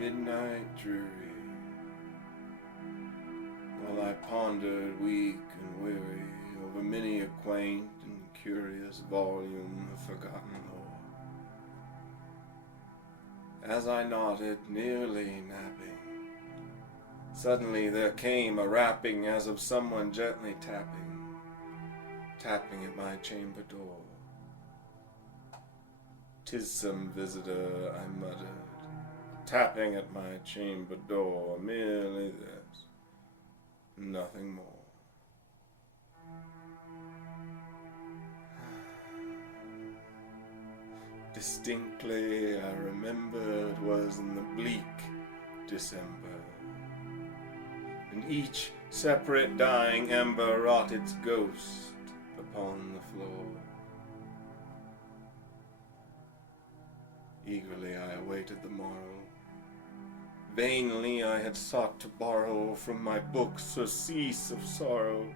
midnight dreary, while I pondered weak and weary over many a quaint and curious volume of forgotten lore. As I nodded, nearly napping, suddenly there came a rapping as of someone gently tapping at my chamber door. "'Tis some visitor," I muttered, tapping at my chamber door, merely this, nothing more. Distinctly I remember it was in the bleak December, and each separate dying ember wrought its ghost upon the floor. Eagerly I awaited the morrow. Vainly I had sought to borrow from my books surcease of sorrow,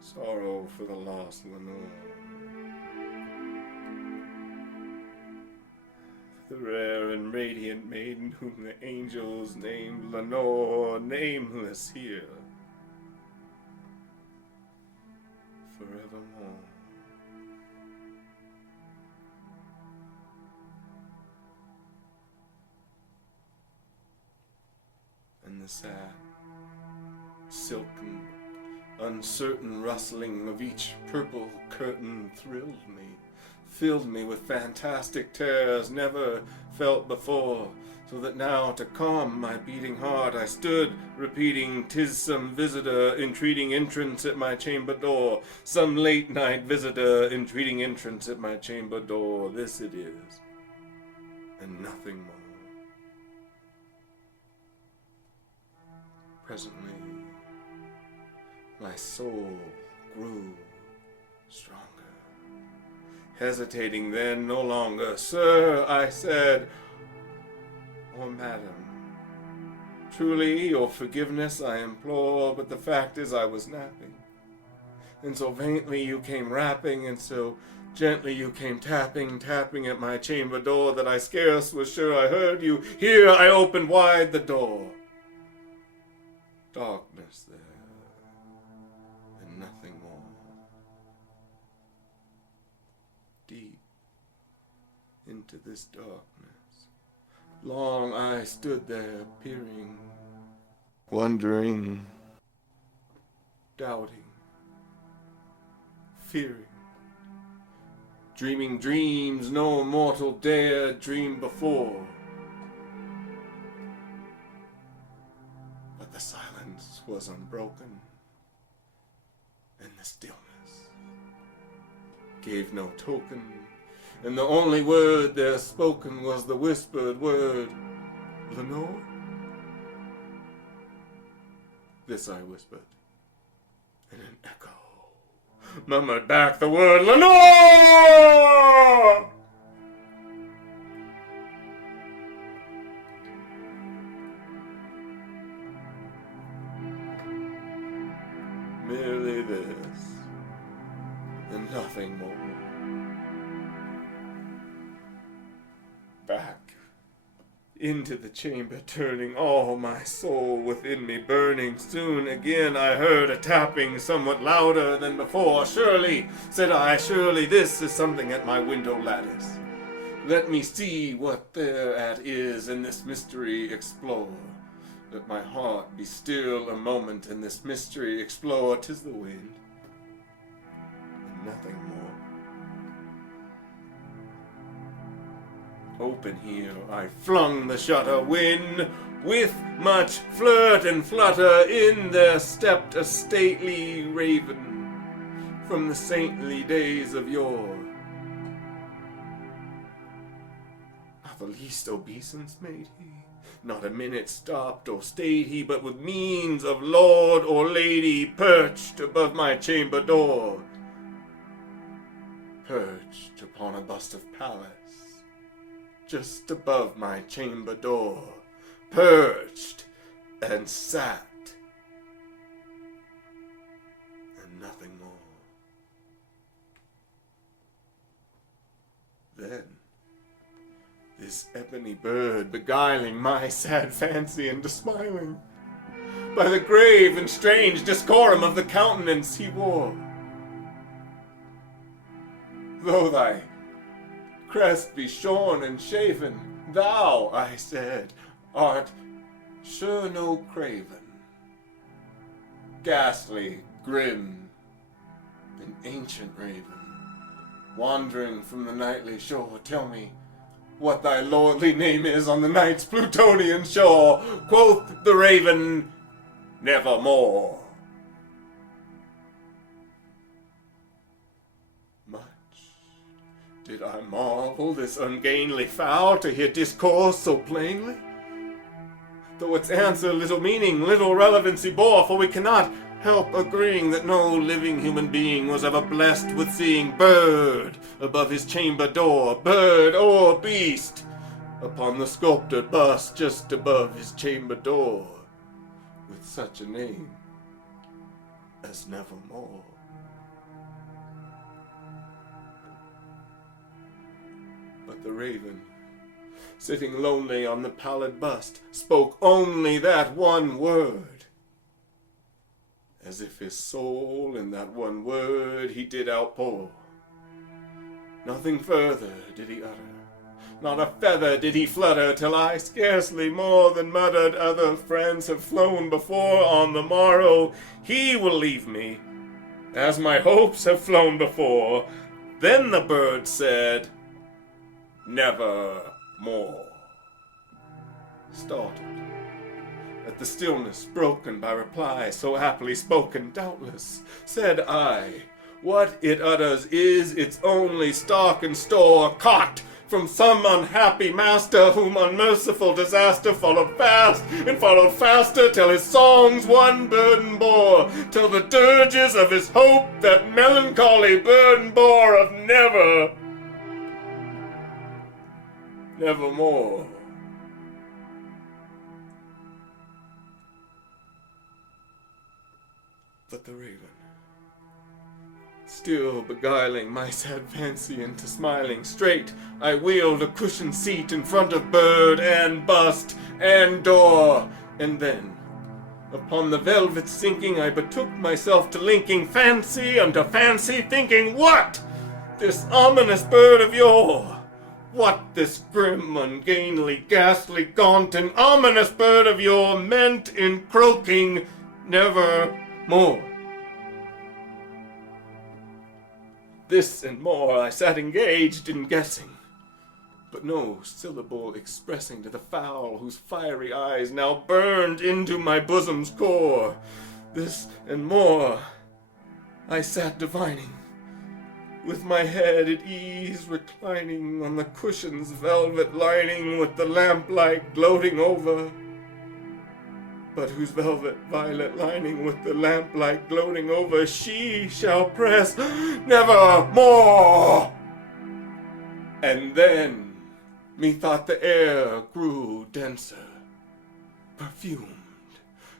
sorrow for the lost Lenore. The rare and radiant maiden whom the angels named Lenore, nameless here forevermore. And the sad, silken, uncertain rustling of each purple curtain thrilled me, filled me with fantastic terrors never felt before, so that now to calm my beating heart I stood repeating, "'Tis some visitor entreating entrance at my chamber door, some late night visitor entreating entrance at my chamber door. This it is, and nothing more." Presently, my soul grew stronger. Hesitating then no longer, "Sir," I said, "or madam, truly your forgiveness I implore, but the fact is I was napping, and so faintly you came rapping, and so gently you came tapping at my chamber door, that I scarce was sure I heard you. Here I opened wide the door. Darkness there, and nothing more. Deep into this darkness, long I stood there peering, wondering, doubting, fearing, dreaming dreams no mortal dared dream before. But the silence was unbroken, and the stillness gave no token, and the only word there spoken was the whispered word, "Lenore?" This I whispered, and an echo murmured back the word, "Lenore!" Merely this, and nothing more. Back into the chamber turning, all my soul within me burning. Soon again I heard a tapping somewhat louder than before. "Surely," said I, "surely this is something at my window lattice. Let me see what thereat is, and this mystery explore. Let my heart be still a moment, and this mystery explore. 'Tis the wind, and nothing more. Open here I flung the shutter, when with much flirt and flutter in there stepped a stately raven from the saintly days of yore. Not the least obeisance made he, not a minute stopped or stayed he, but with means of lord or lady perched above my chamber door, perched upon a bust of Pallas, just above my chamber door, perched and sat, and nothing more. Then this ebony heavenly bird, beguiling my sad fancy into smiling, by the grave and strange decorum of the countenance he wore. Though thy crest be shorn and shaven, thou, I said, art sure no craven. Ghastly, grim, an ancient raven, wandering from the nightly shore, tell me what thy lordly name is on the night's Plutonian shore. Quoth the raven, nevermore. Much did I marvel this ungainly fowl to hear discourse so plainly, though its answer little meaning, little relevancy bore, for we cannot help agreeing that no living human being was ever blessed with seeing bird above his chamber door, bird or beast upon the sculptured bust just above his chamber door, with such a name as Nevermore. But the raven, sitting lonely on the pallid bust, spoke only that one word, as if his soul in that one word he did outpour. Nothing further did he utter, not a feather did he flutter, till I scarcely more than muttered, other friends have flown before, on the morrow he will leave me, as my hopes have flown before. Then the bird said, nevermore. Startled at the stillness broken by reply so happily spoken, doubtless, said I, what it utters is its only stock and store, caught from some unhappy master, whom unmerciful disaster followed fast and followed faster, till his songs one burden bore, till the dirges of his hope that melancholy burden bore of nevermore. But the raven, still beguiling my sad fancy into smiling, straight I wheeled a cushioned seat in front of bird and bust and door, and then, upon the velvet sinking, I betook myself to linking fancy unto fancy, thinking, what this ominous bird of yore, what this grim, ungainly, ghastly, gaunt, and ominous bird of yore meant in croaking nevermore. This and more I sat engaged in guessing, but no syllable expressing to the fowl whose fiery eyes now burned into my bosom's core. This and more I sat divining, with my head at ease reclining on the cushion's velvet lining, with the lamplight gloating over, but whose velvet violet lining with the lamplight gloating over she shall press nevermore. And then methought the air grew denser, perfumed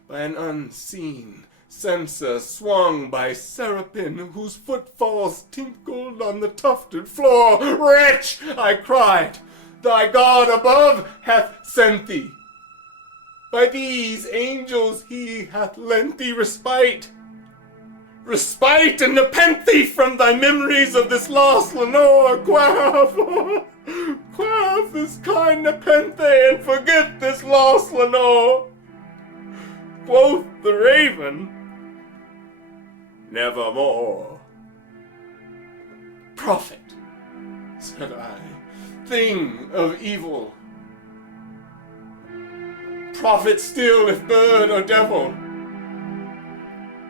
by an unseen censer swung by seraphim, whose footfalls tinkled on the tufted floor. Wretch, I cried, thy God above hath sent thee. By these angels he hath lent thee respite, respite, and nepenthe from thy memories of this lost Lenore. Quaff this kind nepenthe, and forget this lost Lenore. Quoth the raven, nevermore. Prophet, said I, thing of evil, prophet still if bird or devil,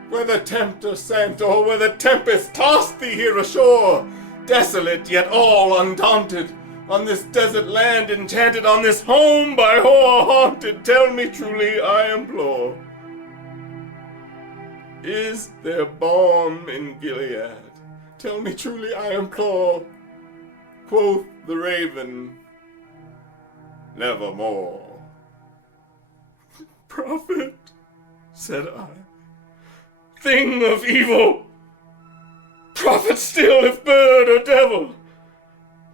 whether tempter sent or whether tempest tossed thee here ashore, desolate yet all undaunted, on this desert land enchanted, on this home by whore haunted, tell me truly, I implore, is there balm in Gilead? Tell me truly, I implore. Quoth the raven, nevermore. Prophet, said I, thing of evil, prophet still if bird or devil,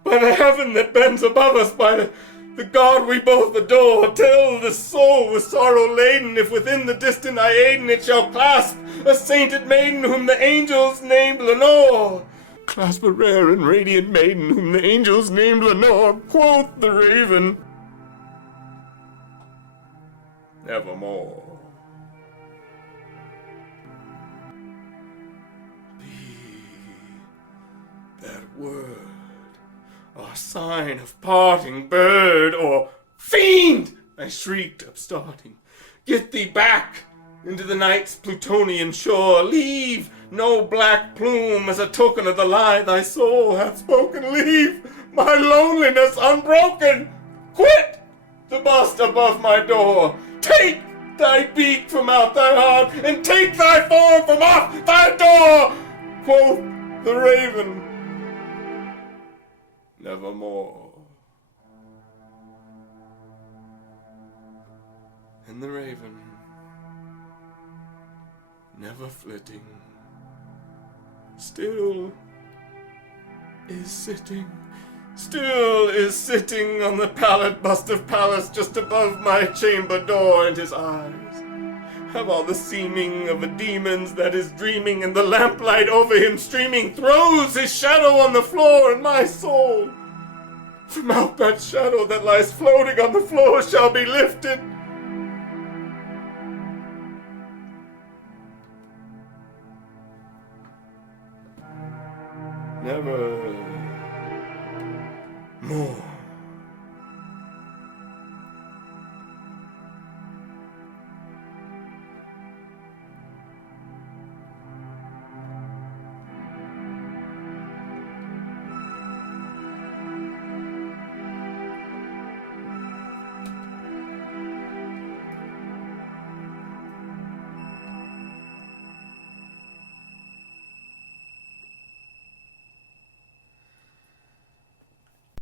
by the heaven that bends above us, by The God we both adore, tell the soul with sorrow laden, if within the distant Aeden it shall clasp a sainted maiden whom the angels named Lenore. Clasp a rare and radiant maiden whom the angels named Lenore, quoth the raven. Nevermore. That word, or sign of parting bird, or fiend, I shrieked, upstarting. Get thee back into the night's Plutonian shore. Leave no black plume as a token of the lie thy soul hath spoken. Leave my loneliness unbroken. Quit the bust above my door. Take thy beak from out thy heart, and take thy form from off thy door. Quoth the raven, nevermore. And the raven, never flitting, still is sitting on the pallid bust of Pallas just above my chamber door, and his eyes have all the seeming of a demon's that is dreaming, and the lamplight over him streaming throws his shadow on the floor, and my soul from out that shadow that lies floating on the floor shall be lifted. Never more.